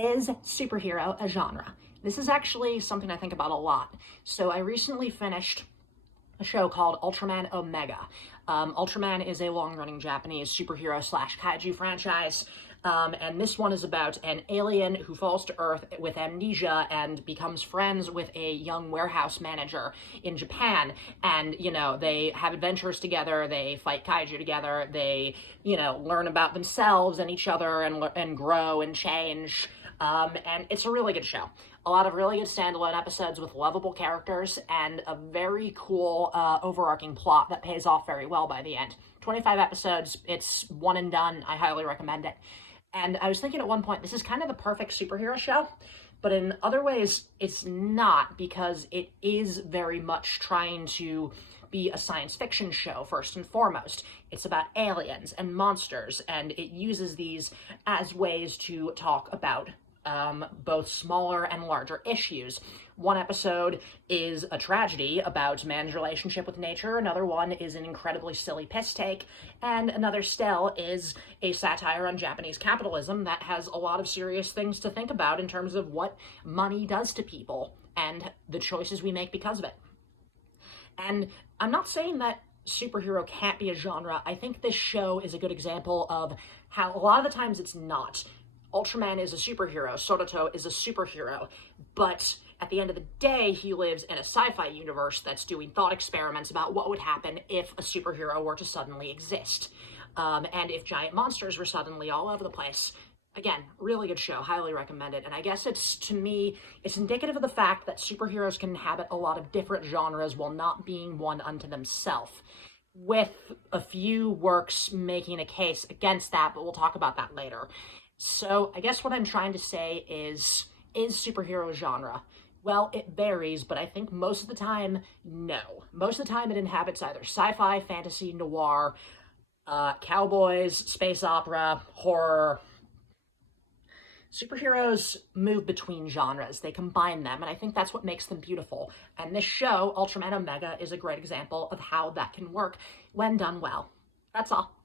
Is superhero a genre? This is actually something I think about a lot. So I recently finished a show called Ultraman Omega. Ultraman is a long-running Japanese superhero slash kaiju franchise, and this one is about an alien who falls to Earth with amnesia and becomes friends with a young warehouse manager in Japan. And, you know, they have adventures together, they fight kaiju together, they, you know, learn about themselves and each other and grow and change. And it's a really good show. A lot of really good standalone episodes with lovable characters and a very cool overarching plot that pays off very well by the end. 25 episodes, it's one and done. I highly recommend it. And I was thinking at one point, this is kind of the perfect superhero show, but in other ways, it's not, because it is very much trying to be a science fiction show first and foremost. It's about aliens and monsters, and it uses these as ways to talk about both smaller and larger issues. One episode is a tragedy about man's relationship with nature, another one is an incredibly silly piss take, and another still is a satire on Japanese capitalism that has a lot of serious things to think about in terms of what money does to people and the choices we make because of it. And I'm not saying that superhero can't be a genre. I think this show is a good example of how a lot of the times it's not. Ultraman is a superhero, Sorato is a superhero, but at the end of the day, he lives in a sci-fi universe that's doing thought experiments about what would happen if a superhero were to suddenly exist. And if giant monsters were suddenly all over the place. Again, really good show, highly recommend it. And I guess to me, it's indicative of the fact that superheroes can inhabit a lot of different genres while not being one unto themselves, with a few works making a case against that, but we'll talk about that later. So I guess what I'm trying to say is superhero genre? Well, it varies, but I think most of the time, no. Most of the time it inhabits either sci-fi, fantasy, noir, cowboys, space opera, horror. Superheroes move between genres, they combine them, and I think that's what makes them beautiful. And this show, Ultraman Omega, is a great example of how that can work when done well. That's all.